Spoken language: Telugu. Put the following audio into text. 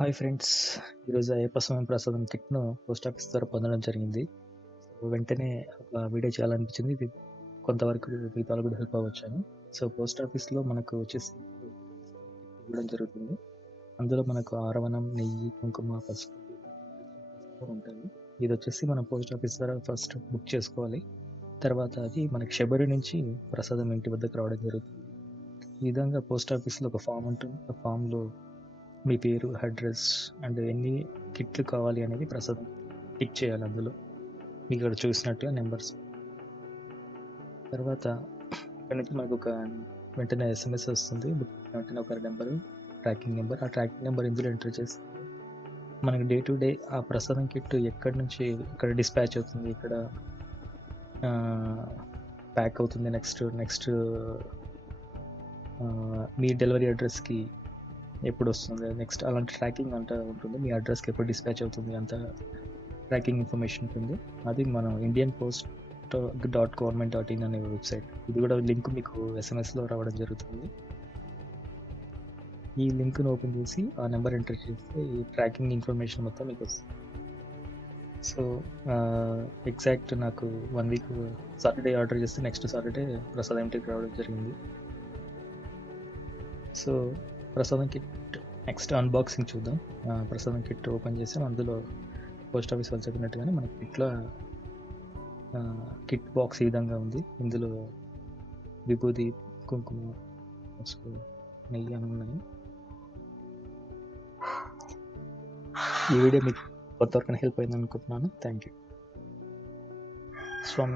హాయ్ ఫ్రెండ్స్, ఈరోజు అయ్యప్ప స్వామి ప్రసాదం కిట్ను పోస్ట్ ఆఫీస్ ద్వారా పొందడం జరిగింది. సో వెంటనే ఒక వీడియో చేయాలనిపించింది. ఇది కొంతవరకు మిగతా కూడా హెల్ప్ అవ్వచ్చని. సో పోస్ట్ ఆఫీస్లో మనకు వచ్చేసి ఇవ్వడం జరుగుతుంది. అందులో మనకు ఆరవణం, నెయ్యి, కుంకుమ, పసుపు ఉంటాయి. ఇది వచ్చేసి మనం పోస్ట్ ఆఫీస్ ద్వారా ఫస్ట్ బుక్ చేసుకోవాలి. తర్వాత అది మనకి శబరి నుంచి ప్రసాదం ఇంటి వద్దకు రావడం జరుగుతుంది. ఈ విధంగా పోస్ట్ ఆఫీస్లో ఒక ఫామ్ ఉంటుంది. ఆ ఫామ్లో మీ పేరు, అడ్రస్ అండ్ ఎన్ని కిట్లు కావాలి అనేది ప్రసాదం టిక్ చేయాలి. అందులో మీకు ఇక్కడ చూసినట్టుగా నెంబర్స్. తర్వాత ఇక్కడ నుంచి మనకు ఒక వెంటనే SMS వస్తుంది. వెంటనే ఒక నెంబరు, ట్రాకింగ్ నెంబర్. ఆ ట్రాకింగ్ నెంబర్ ఇందులో ఎంటర్ చేస్తే మనకి డే టు డే ఆ ప్రసాదం కిట్ ఎక్కడి నుంచి ఇక్కడ డిస్పాచ్ అవుతుంది, ఇక్కడ ప్యాక్ అవుతుంది, నెక్స్ట్ మీ డెలివరీ అడ్రస్కి ఎప్పుడు వస్తుంది, నెక్స్ట్ అలాంటి ట్రాకింగ్ అంతా ఉంటుంది. మీ అడ్రస్కి ఎప్పుడు డిస్పాచ్ అవుతుంది అంత ట్రాకింగ్ ఇన్ఫర్మేషన్ ఉంటుంది. అది మనం indianpost.government.in అనే వెబ్సైట్. ఇది కూడా లింక్ మీకు SMS-లో రావడం జరుగుతుంది. ఈ లింక్ను ఓపెన్ చేసి ఆ నెంబర్ ఎంటర్ చేస్తే ఈ ట్రాకింగ్ ఇన్ఫర్మేషన్ మొత్తం మీకు వస్తుంది. సో ఎగ్జాక్ట్ నాకు 1 వీక్ సాటర్డే ఆర్డర్ చేస్తే నెక్స్ట్ సాటర్డే ప్రసాదం ఇంటికి రావడం జరిగింది. సో ప్రసాదం కిట్ నెక్స్ట్ అన్బాక్సింగ్ చూద్దాం. ప్రసాదం కిట్ ఓపెన్ చేసాం. అందులో పోస్ట్ ఆఫీస్ వాళ్ళు చెప్పినట్టుగానే మనకి కిట్లో కిట్ బాక్స్ ఈ విధంగా ఉంది. ఇందులో విభూది, కుంకుమ, పసుపు, నెయ్యి అని ఉన్నాయి. ఈ వీడియో మీకు కొంతవరకు హెల్ప్ అయింది అనుకుంటున్నాను. Thank you. స్వామి